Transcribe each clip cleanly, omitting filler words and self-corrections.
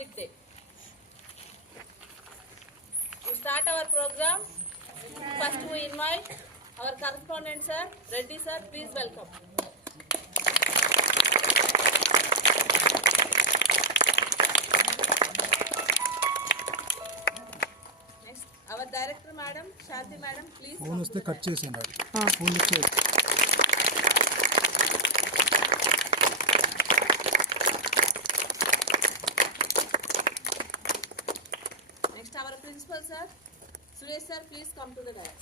Republic Day. To start our program, first we invite our correspondent sir, Reddy sir, please welcome. Next, our director madam, Shanti madam, please. Phone uste cut chesandi. Phone ichche. Next, our principal sir, Suresh sir, please come to the dais.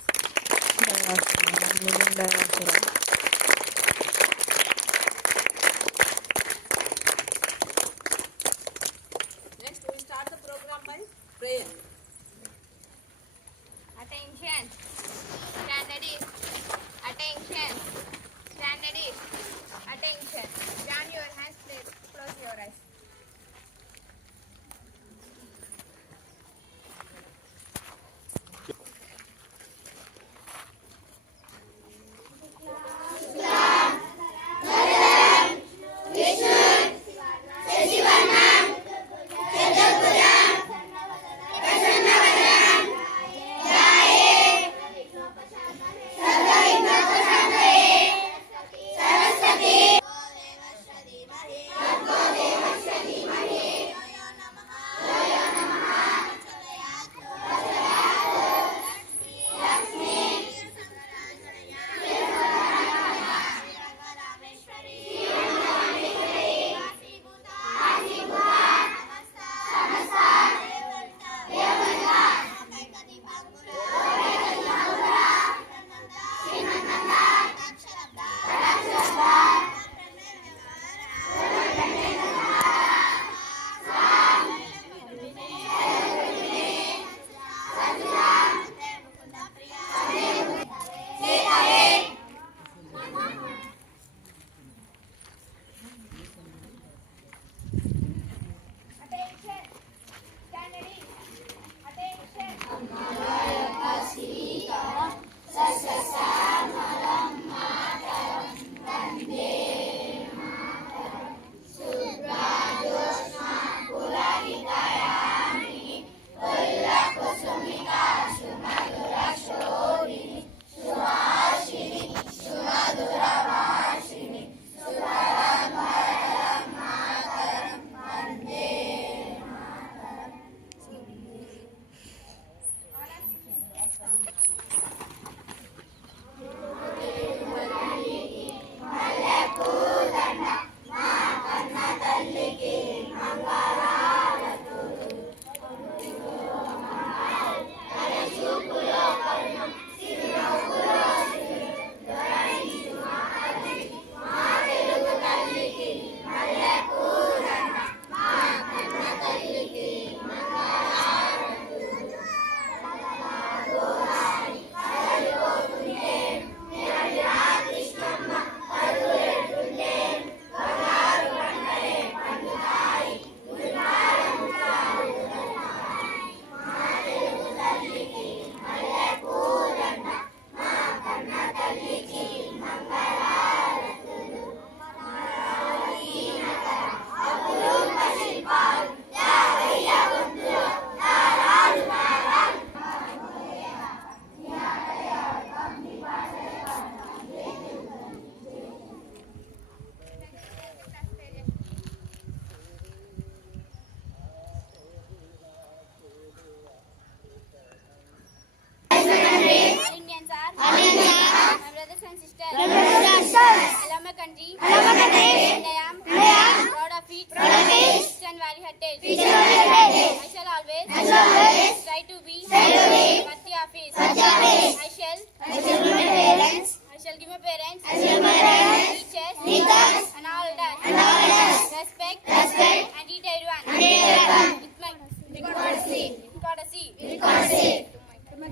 Next, we start the program by prayer. Attention. Standard is. Attention. Standard is. Attention. Join your hands, please. Close your eyes.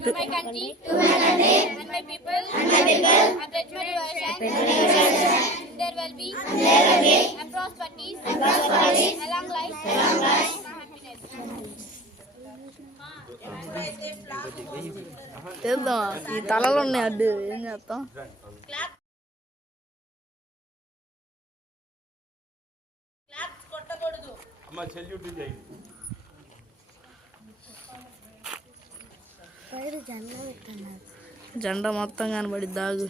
To my country, and my people, I pledge my devotion. There will be and prosperities, a long life, happiness. చేద్దాం ఈ తలలో ఉన్నాయి అడ్డు ఏం చేస్తాం కొట్టకూడదు అమ్మ salute చేయండి జెండా మొత్తం కనబడి దాగు.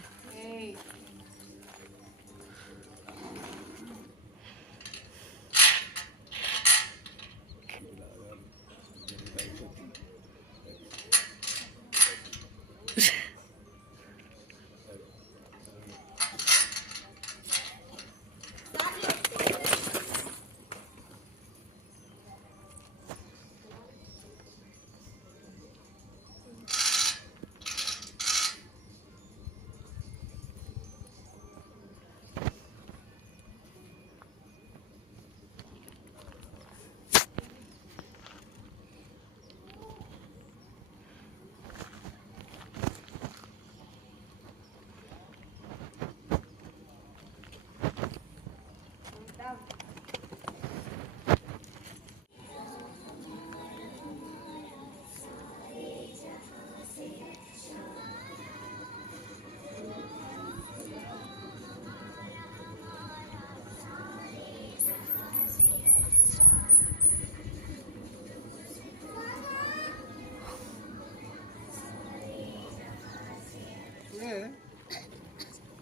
Today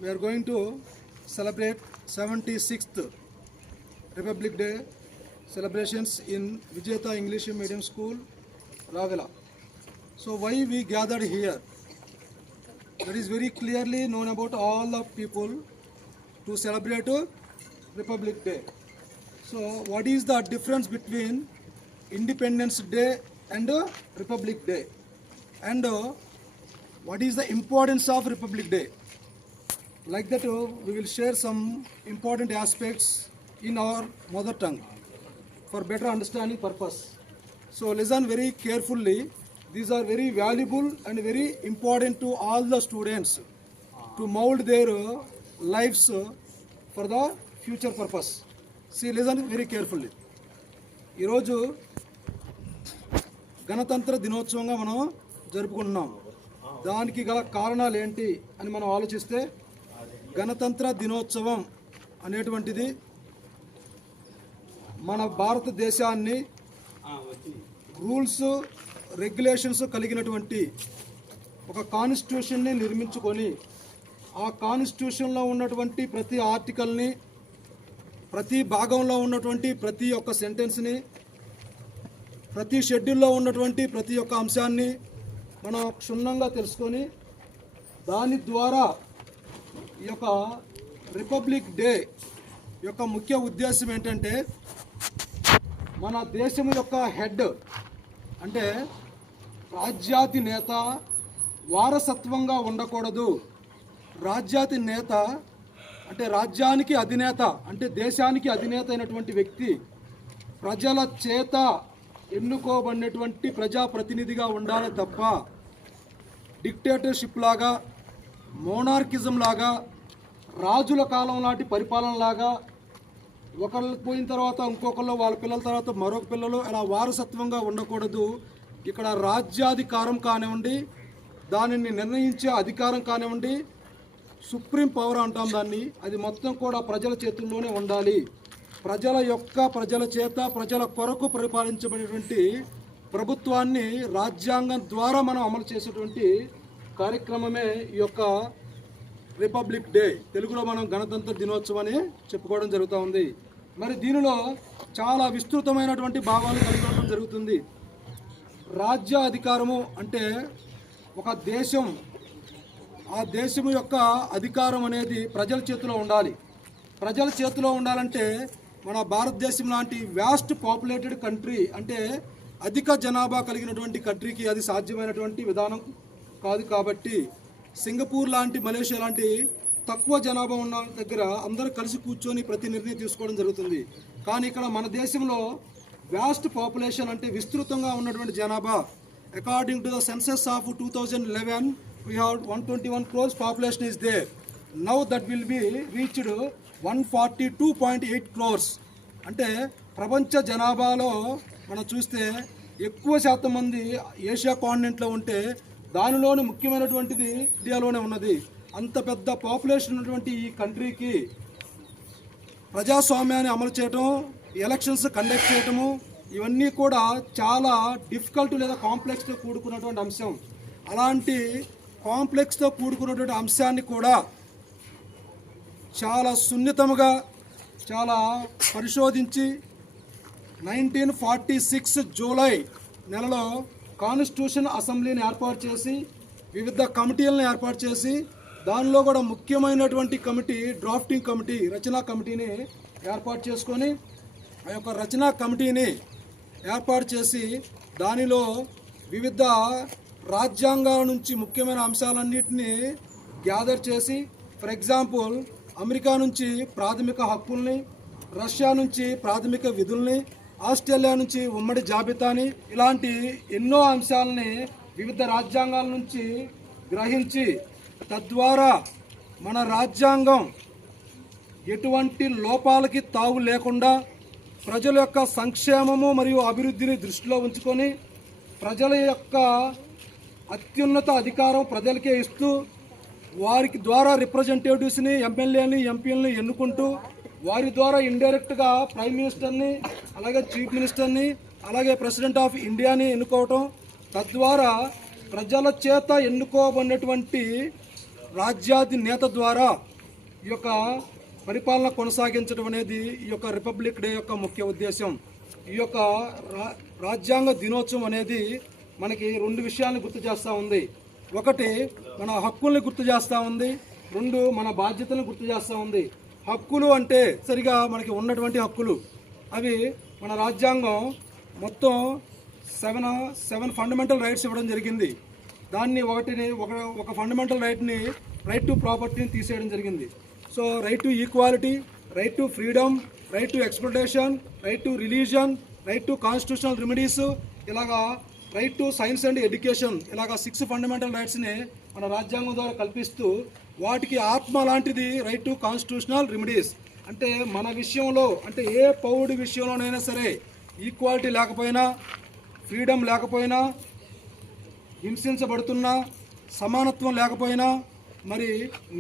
we are going to celebrate 76th Republic Day celebrations in Vijayata English Medium School, Ravela. So why we gathered here? That is very clearly known about all the people to celebrate Republic Day. So what is the difference between Independence Day and Republic Day? And what is the importance of Republic Day? Like that, we will share some important aspects in our mother tongue for better understanding purpose. So listen very carefully. These are very valuable and very important to all the students to mold their lives for the future purpose. See, listen very carefully. ఈరోజు గణతంత్ర దినోత్సవంగా మనం జరుపుకుంటున్నాం. దానికి గల కారణాలు ఏంటి అని మనం ఆలోచిస్తే గణతంత్ర దినోత్సవం అనేటువంటిది మన భారతదేశాన్ని రూల్స్ రెగ్యులేషన్స్ కలిగినటువంటి ఒక కాన్స్టిట్యూషన్ని నిర్మించుకొని ఆ కాన్స్టిట్యూషన్లో ఉన్నటువంటి ప్రతి ఆర్టికల్ని ప్రతి భాగంలో ఉన్నటువంటి ప్రతి ఒక్క సెంటెన్స్ని ప్రతి షెడ్యూల్లో ఉన్నటువంటి ప్రతి ఒక్క అంశాన్ని మనం క్షుణ్ణంగా తెలుసుకొని దాని ద్వారా ఈ యొక్క రిపబ్లిక్ డే యొక్క ముఖ్య ఉద్దేశం ఏంటంటే మన దేశం యొక్క హెడ్ అంటే రాజ్యాధి నేత వారసత్వంగా ఉండకూడదు. రాజ్యాధి నేత అంటే రాజ్యానికి అధినేత అంటే దేశానికి అధినేత అయినటువంటి వ్యక్తి ప్రజల చేత ఎన్నుకోబడినటువంటి ప్రజాప్రతినిధిగా ఉండాలి తప్ప డిక్టేటర్షిప్ లాగా మోనార్కిజం లాగా రాజుల కాలం లాంటి పరిపాలన లాగా ఒకళ్ళు పోయిన తర్వాత ఇంకొకళ్ళు వాళ్ళ పిల్లల తర్వాత మరొక పిల్లలు అలా వారసత్వంగా ఉండకూడదు. ఇక్కడ రాజ్యాధికారం కానివ్వండి, దానిని నిర్ణయించే అధికారం కానివ్వండి, సుప్రీం పవర్ అంటాం దాన్ని, అది మొత్తం కూడా ప్రజల చేతుల్లోనే ఉండాలి. ప్రజల చేత ప్రజల కొరకు పరిపాలించబడేటువంటి ప్రభుత్వాన్ని రాజ్యాంగం ద్వారా మనం అమలు చేసేటువంటి కార్యక్రమమే ఈ యొక్క రిపబ్లిక్ డే. తెలుగులో మనం గణతంత్ర దినోత్సవాన్ని చెప్పుకోవడం జరుగుతూ ఉంది. మరి దీనిలో చాలా విస్తృతమైనటువంటి భావాలు కలిగి ఉండడం జరుగుతుంది. రాజ్య అధికారము అంటే ఒక దేశం, ఆ దేశం యొక్క అధికారం అనేది ప్రజల చేతిలో ఉండాలి. ప్రజల చేతిలో ఉండాలంటే మన భారతదేశం లాంటి వ్యాస్ట్ పాపులేటెడ్ కంట్రీ అంటే అధిక జనాభా కలిగినటువంటి కంట్రీకి అది సాధ్యమైనటువంటి విధానం కాదు. కాబట్టి సింగపూర్ లాంటి, మలేషియా లాంటి తక్కువ జనాభా ఉన్న దగ్గర అందరూ కలిసి కూర్చొని ప్రతి నిర్ణయం తీసుకోవడం జరుగుతుంది. కానీ ఇక్కడ మన దేశంలో వ్యాస్ట్ పాపులేషన్ అంటే విస్తృతంగా ఉన్నటువంటి జనాభా, according to the census of 2011 we have 121 crores population is there. Now that will be reached 142.8 crores. అంటే ప్రపంచ జనాభాలో మనం చూస్తే ఎక్కువ శాతం మంది ఏషియా కాంటినెంట్లో ఉంటే దానిలోని ముఖ్యమైనటువంటిది ఇండియాలోనే ఉన్నది. అంత పెద్ద పాపులేషన్ ఉన్నటువంటి ఈ కంట్రీకి ప్రజాస్వామ్యాన్ని అమలు చేయటం, ఎలక్షన్స్ కండక్ట్ చేయటము, ఇవన్నీ కూడా చాలా డిఫికల్ట్ లేదా కాంప్లెక్స్తో కూడుకున్నటువంటి అంశం. అలాంటి కాంప్లెక్స్తో కూడుకున్నటువంటి అంశాన్ని కూడా చాలా సున్నితంగా చాలా పరిశోధించి 1946 జూలై నెలలో కాన్స్టిట్యూషన్ అసెంబ్లీని ఏర్పాటు చేసి వివిధ కమిటీలను ఏర్పాటు చేసి దానిలో కూడా ముఖ్యమైనటువంటి కమిటీ డ్రాఫ్టింగ్ కమిటీ రచనా కమిటీని ఏర్పాటు చేసుకొని ఆ యొక్క రచనా కమిటీని ఏర్పాటు చేసి దానిలో వివిధ రాజ్యాంగాల నుంచి ముఖ్యమైన అంశాలన్నింటినీ గ్యాదర్ చేసి ఫర్ ఎగ్జాంపుల్ అమెరికా నుంచి ప్రాథమిక హక్కుల్ని, రష్యా నుంచి ప్రాథమిక విధుల్ని, ఆస్ట్రేలియా నుంచి ఉమ్మడి జాబితాని, ఇలాంటి ఎన్నో అంశాలని వివిధ రాజ్యాంగాల నుంచి గ్రహించి తద్వారా మన రాజ్యాంగం ఎటువంటి లోపాలకి తావు లేకుండా ప్రజల యొక్క సంక్షేమము మరియు అభివృద్ధిని దృష్టిలో ఉంచుకొని ప్రజల యొక్క అత్యున్నత అధికారం ప్రజలకే ఇస్తూ వారికి ద్వారా రిప్రజెంటేటివ్స్ని, ఎమ్మెల్యేని, ఎంపీలని ఎన్నుకుంటూ వారి ద్వారా ఇండైరెక్ట్గా ప్రైమ్ మినిస్టర్ని, అలాగే చీఫ్ మినిస్టర్ని, అలాగే ప్రెసిడెంట్ ఆఫ్ ఇండియాని ఎన్నుకోవటం, తద్వారా ప్రజల చేత ఎన్నుకోబడినటువంటి రాజ్యాధినేత ద్వారా ఈ యొక్క పరిపాలన కొనసాగించడం అనేది ఈ యొక్క రిపబ్లిక్ డే యొక్క ముఖ్య ఉద్దేశం. ఈ యొక్క రాజ్యాంగ దినోత్సవం అనేది మనకి రెండు విషయాలను గుర్తు చేస్తూ ఉంది. ఒకటి మన హక్కుల్ని గుర్తు చేస్తూ ఉంది, రెండు మన బాధ్యతలను గుర్తు చేస్తూ ఉంది. హక్కులు అంటే సరిగా మనకి ఉన్నటువంటి హక్కులు అవి మన రాజ్యాంగం మొత్తం సెవెన్ ఫండమెంటల్ రైట్స్ ఇవ్వడం జరిగింది. దాన్ని ఒక ఫండమెంటల్ రైట్ని రైట్ టు ప్రాపర్టీని తీసేయడం జరిగింది. So right to equality, right to freedom, right to exploitation, right to religion, right to constitutional remedies, ఇలాగా right to science and education, ఇలాగా 6 ఫండమెంటల్ రైట్స్ని మన రాజ్యాంగం ద్వారా కల్పిస్తూ వాటికి ఆత్మ లాంటిది రైట్ టు కాన్స్టిట్యూషనల్ రెమెడీస్. అంటే మన విషయంలో, అంటే ఏ పౌరుడి విషయంలోనైనా సరే ఈక్వాలిటీ లేకపోయినా, ఫ్రీడమ్ లేకపోయినా, హింసించబడుతున్నా, సమానత్వం లేకపోయినా, మరి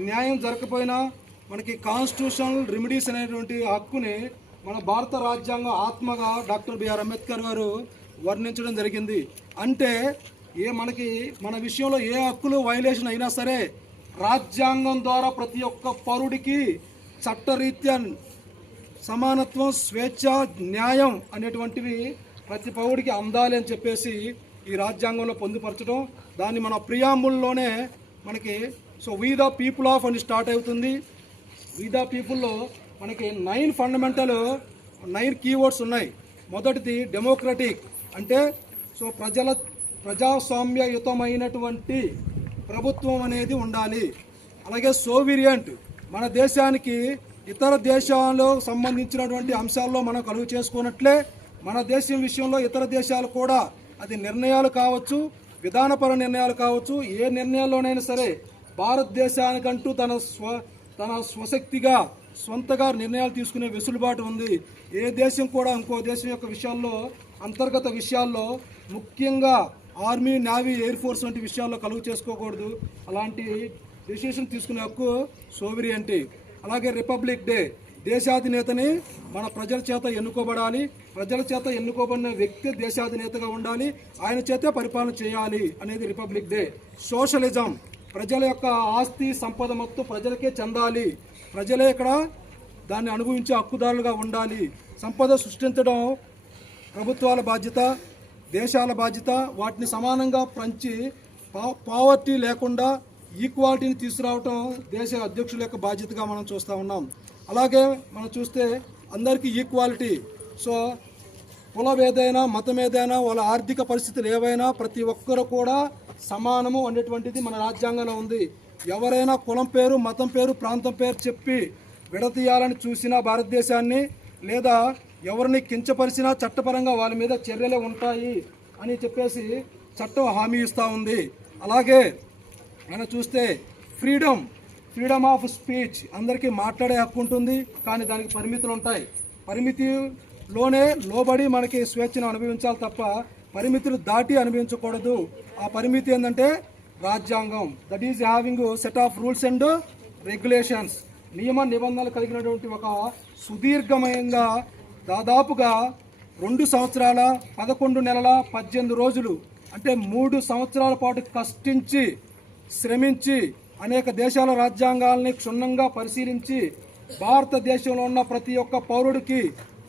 న్యాయం జరగకపోయినా మనకి కాన్స్టిట్యూషనల్ రెమెడీస్ అనేటువంటి హక్కుని మన భారత రాజ్యాంగ ఆత్మగా డాక్టర్ బిఆర్ అంబేద్కర్ గారు వర్ణించడం జరిగింది. అంటే మనకి మన విషయంలో ఏ హక్కులు వైలేషన్ అయినా సరే రాజ్యాంగం ద్వారా ప్రతి ఒక్క పౌరుడికి చట్టరీత్యా సమానత్వం, స్వేచ్ఛ, న్యాయం అనేటువంటివి ప్రతి పౌరుడికి అందాలి అని చెప్పేసి ఈ రాజ్యాంగంలో పొందుపరచడం. దాన్ని మన ప్రియాంబుల్లోనే మనకి వీ ద పీపుల్ ఆఫ్ అని స్టార్ట్ అవుతుంది. వీ ద పీపుల్లో మనకి 9 కీవర్డ్స్ ఉన్నాయి. మొదటిది డెమోక్రటిక్, అంటే ప్రజాస్వామ్యయుతమైనటువంటి ప్రభుత్వం అనేది ఉండాలి. అలాగే సోవిరియంట్, మన దేశానికి ఇతర దేశాలకు సంబంధించినటువంటి అంశాల్లో మనం కలుగు చేసుకున్నట్లే మన దేశం విషయంలో ఇతర దేశాలు కూడా అది నిర్ణయాలు కావచ్చు, విధానపర నిర్ణయాలు కావచ్చు, ఏ నిర్ణయాల్లోనైనా సరే భారతదేశానికంటూ తన స్వశక్తిగా సొంతగా నిర్ణయాలు తీసుకునే వెసులుబాటు ఉంది. ఏ దేశం కూడా ఇంకో దేశం యొక్క విషయాల్లో, అంతర్గత విషయాల్లో, ముఖ్యంగా ఆర్మీ, నేవీ, ఎయిర్ ఫోర్స్ వంటి విషయాల్లో కలుగు చేసుకోకూడదు. అలాంటి డెసిషన్ తీసుకునే హక్కు సోవిరియంటీ. అలాగే రిపబ్లిక్ డే, దేశాధినేతని మన ప్రజల చేత ఎన్నుకోబడాలి, ప్రజల చేత ఎన్నుకోబడిన వ్యక్తి దేశాధినేతగా ఉండాలి, ఆయన చేతే పరిపాలన చేయాలి అనేది రిపబ్లిక్ డే. సోషలిజం, ప్రజల యొక్క ఆస్తి సంపద మొత్తం ప్రజలకే చెందాలి, ప్రజలే ఇక్కడ దాన్ని అనుభవించే హక్కుదారులుగా ఉండాలి. సంపద సృష్టించడం ప్రభుత్వాల బాధ్యత, దేశాల బాధ్యత. వాటిని సమానంగా పంచి పావర్టీ లేకుండా ఈక్వాలిటీని తీసుకురావటం దేశ అధ్యక్షుల యొక్క బాధ్యతగా మనం చూస్తూ ఉన్నాం. అలాగే మనం చూస్తే అందరికీ ఈక్వాలిటీ. కులం ఏదైనా, మతం ఏదైనా, వాళ్ళ ఆర్థిక పరిస్థితులు ఏవైనా ప్రతి ఒక్కరు కూడా సమానము అనేటువంటిది మన రాజ్యాంగంలో ఉంది. ఎవరైనా కులం పేరు, మతం పేరు, ప్రాంతం పేరు చెప్పి విడతీయాలని చూసినా భారతదేశాన్ని, లేదా ఎవరిని కించపరిచినా చట్టపరంగా వాళ్ళ మీద చర్యలే ఉంటాయి అని చెప్పేసి చట్టం హామీ ఇస్తూ ఉంది. అలాగే మనం చూస్తే ఫ్రీడమ్ ఆఫ్ స్పీచ్, అందరికీ మాట్లాడే హక్కు ఉంటుంది, కానీ దానికి పరిమితులు ఉంటాయి. పరిమితిలోనే లోబడి మనకి స్వేచ్ఛను అనుభవించాలి తప్ప పరిమితులు దాటి అనుభవించకూడదు. ఆ పరిమితి ఏంటంటే రాజ్యాంగం. That is having set of rules and regulations, నియమ నిబంధనలు కలిగినటువంటి ఒక సుదీర్ఘమైన దాదాపుగా 2 సంవత్సరాల 11 నెలల 18 రోజులు అంటే 3 సంవత్సరాల పాటు కష్టించి శ్రమించి అనేక దేశాల రాజ్యాంగాల్ని క్షుణ్ణంగా పరిశీలించి భారతదేశంలో ఉన్న ప్రతి ఒక్క పౌరుడికి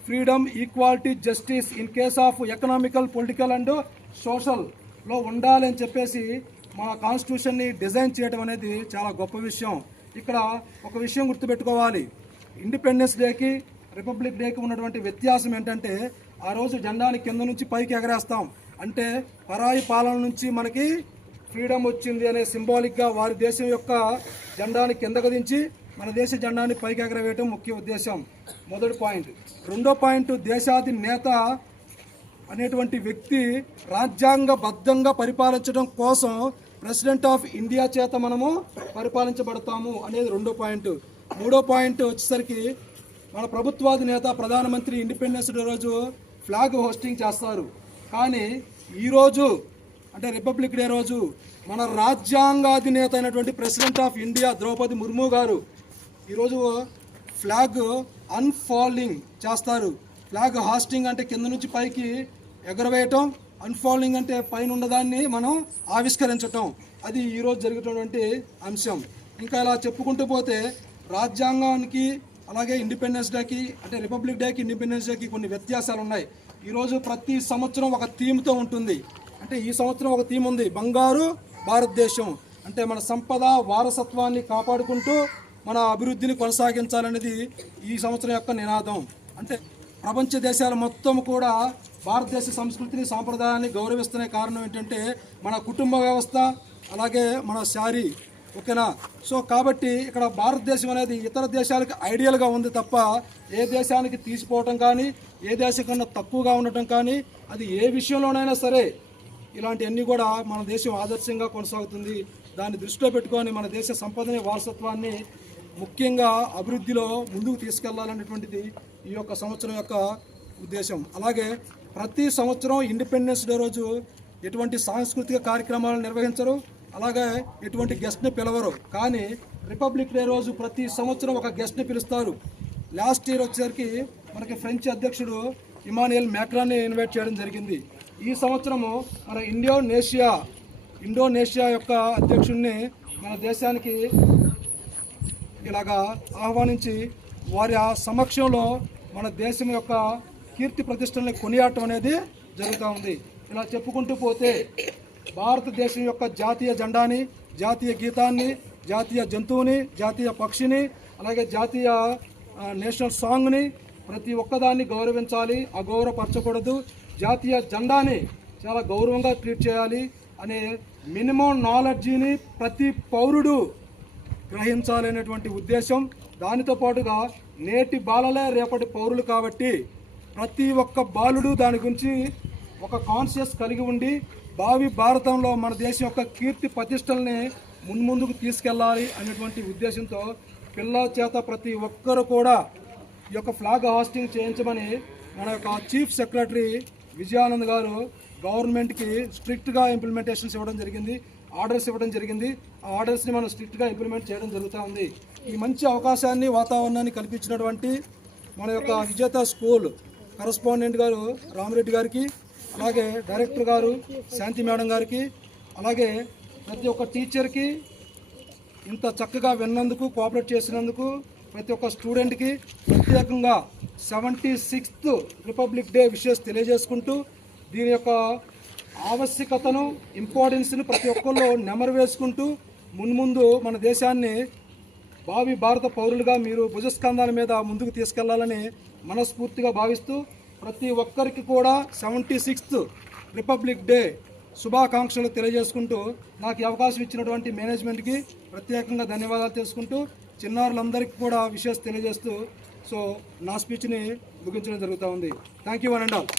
freedom, equality, justice in case of economical, political and సోషల్లో ఉండాలి అని చెప్పేసి మన కాన్స్టిట్యూషన్ని డిజైన్ చేయడం అనేది చాలా గొప్ప విషయం. ఇక్కడ ఒక విషయం గుర్తుపెట్టుకోవాలి, ఇండిపెండెన్స్ డేకి రిపబ్లిక్ డేకి ఉన్నటువంటి వ్యత్యాసం ఏంటంటే ఆ రోజు జెండాని కింద నుంచి పైకి ఎగరేస్తాం, అంటే పరాయి పాలన నుంచి మనకి ఫ్రీడమ్ వచ్చింది అనే సింబాలిక్గా వారి దేశం యొక్క జెండాని కిందకు దించి మన దేశ జెండాని పైకి ఎగరవేయటం ముఖ్య ఉద్దేశం. మొదటి పాయింట్. రెండో పాయింట్, దేశాధినేత అనేటువంటి వ్యక్తి రాజ్యాంగబద్ధంగా పరిపాలించడం కోసం ప్రెసిడెంట్ ఆఫ్ ఇండియా చేత మనము పరిపాలించబడతాము అనేది రెండో పాయింట్. మూడో పాయింట్ వచ్చేసరికి మన ప్రభుత్వాధినేత ప్రధానమంత్రి ఇండిపెండెన్స్ డే రోజు ఫ్లాగ్ హోస్టింగ్ చేస్తారు. కానీ ఈరోజు అంటే రిపబ్లిక్ డే రోజు మన రాజ్యాంగాధినేత అయినటువంటి president of India Draupadi Murmu గారు ఈరోజు ఫ్లాగ్ అన్ఫాల్డింగ్ చేస్తారు. ఫ్లాగ్ హాస్టింగ్ అంటే కింద నుంచి పైకి ఎగరవేయటం, అన్ఫాల్డింగ్ అంటే పైన ఉన్నదాన్ని మనం ఆవిష్కరించటం, అది ఈరోజు జరుగుతున్నటువంటి అంశం. ఇంకా ఇలా చెప్పుకుంటూ పోతే రాజ్యాంగానికి అలాగే ఇండిపెండెన్స్ డేకి అంటే రిపబ్లిక్ డేకి ఇండిపెండెన్స్ డేకి కొన్ని వ్యత్యాసాలు ఉన్నాయి. ఈరోజు ప్రతి సంవత్సరం ఒక థీమ్తో ఉంటుంది. అంటే ఈ సంవత్సరం ఒక థీమ్ ఉంది, బంగారు భారతదేశం. అంటే మన సంపద వారసత్వాన్ని కాపాడుకుంటూ మన అభివృద్ధిని కొనసాగించాలనేది ఈ సంవత్సరం యొక్క నినాదం. అంటే ప్రపంచ దేశాలు మొత్తం కూడా భారతదేశ సంస్కృతిని సాంప్రదాయాన్ని గౌరవిస్తున్న కారణం ఏంటంటే మన కుటుంబ వ్యవస్థ అలాగే మన శారీ, ఓకేనా. సో కాబట్టి ఇక్కడ భారతదేశం అనేది ఇతర దేశాలకు ఐడియల్గా ఉంది తప్ప ఏ దేశానికి తీసిపోవటం కానీ ఏ దేశం కన్నా తక్కువగా ఉండటం కానీ అది ఏ విషయంలోనైనా సరే ఇలాంటివన్నీ కూడా మన దేశం ఆదర్శంగా కొనసాగుతుంది. దాన్ని దృష్టిలో పెట్టుకొని మన దేశ సంపదని వారసత్వాన్ని ముఖ్యంగా అభివృద్ధిలో ముందుకు తీసుకెళ్లాలనేటువంటిది ఈ యొక్క సంవత్సరం యొక్క ఉద్దేశం. అలాగే ప్రతి సంవత్సరం ఇండిపెండెన్స్ డే రోజు ఎటువంటి సాంస్కృతిక కార్యక్రమాలు నిర్వహించరు, అలాగే ఎటువంటి గెస్ట్ని పిలవరు. కానీ రిపబ్లిక్ డే రోజు ప్రతి సంవత్సరం ఒక గెస్ట్ని పిలుస్తారు. లాస్ట్ ఇయర్ వచ్చేసరికి మనకి ఫ్రెంచ్ అధ్యక్షుడు ఇమాన్యుయల్ మ్యాక్రాన్ని ఇన్వైట్ చేయడం జరిగింది. ఈ సంవత్సరము మన ఇండోనేషియా యొక్క అధ్యక్షుడిని మన దేశానికి ఇలాగా ఆహ్వానించి వారి సమక్షంలో మన దేశం యొక్క కీర్తి ప్రతిష్టల్ని కొనియాడటం అనేది జరుగుతూ ఉంది. ఇలా చెప్పుకుంటూ పోతే భారతదేశం యొక్క జాతీయ జెండాని, జాతీయ గీతాన్ని, జాతీయ జంతువుని, జాతీయ పక్షిని, అలాగే జాతీయ నేషనల్ సాంగ్ని ప్రతి ఒక్కదాన్ని గౌరవించాలి, అగౌరవపరచకూడదు. జాతీయ జెండాని చాలా గౌరవంగా ట్రీట్ చేయాలి అనే మినిమం నాలెడ్జిని ప్రతి పౌరుడు గ్రహించాలనేటువంటి ఉద్దేశం. దానితో పాటుగా నేటి బాలలే రేపటి పౌరులు కాబట్టి ప్రతి ఒక్క బాలుడు దాని గురించి ఒక కాన్షియస్ కలిగి ఉండి భావి భారతంలో మన దేశం యొక్క కీర్తి ప్రతిష్టల్ని మున్ముందుకు తీసుకెళ్లాలి అనేటువంటి ఉద్దేశంతో పిల్లల చేత ప్రతి ఒక్కరు కూడా ఈ యొక్క ఫ్లాగ్ హాస్టింగ్ చేయించమని మన యొక్క చీఫ్ సెక్రటరీ విజయానంద్ గారు గవర్నమెంట్కి స్ట్రిక్ట్గా ఇంప్లిమెంటేషన్స్ ఇవ్వడం జరిగింది, ఆర్డర్స్ ఇవ్వడం జరిగింది. ఆ ఆర్డర్స్ని మనం స్ట్రిక్ట్గా ఇంప్లిమెంట్ చేయడం జరుగుతూ ఉంది. ఈ మంచి అవకాశాన్ని, వాతావరణాన్ని కల్పించినటువంటి మన యొక్క విజేత స్కూల్ కరస్పాండెంట్ గారు రామిరెడ్డి గారికి, అలాగే డైరెక్టర్ గారు శాంతి మేడం గారికి, అలాగే ప్రతి ఒక్క టీచర్కి ఇంత చక్కగా విన్నందుకు, కోఆపరేట్ చేసినందుకు ప్రతి ఒక్క స్టూడెంట్కి ప్రత్యేకంగా 76th రిపబ్లిక్ డే విషెస్ తెలియజేసుకుంటూ దీని యొక్క ఆవశ్యకతను, ఇంపార్టెన్స్ని ప్రతి ఒక్కళ్ళు నెమరు వేసుకుంటూ మున్ముందు మన దేశాన్ని భావి భారత పౌరులుగా మీరు భుజస్కంధాల మీద ముందుకు తీసుకెళ్లాలని మనస్ఫూర్తిగా భావిస్తూ ప్రతి ఒక్కరికి కూడా 76th రిపబ్లిక్ డే శుభాకాంక్షలు తెలియజేసుకుంటూ నాకు ఈ అవకాశం ఇచ్చినటువంటి మేనేజ్మెంట్కి ప్రత్యేకంగా ధన్యవాదాలు తెలుసుకుంటూ చిన్నారులందరికీ కూడా విషెస్ తెలియజేస్తూ సో నా స్పీచ్ని ముగించడం జరుగుతూ ఉంది. Thank you one and all.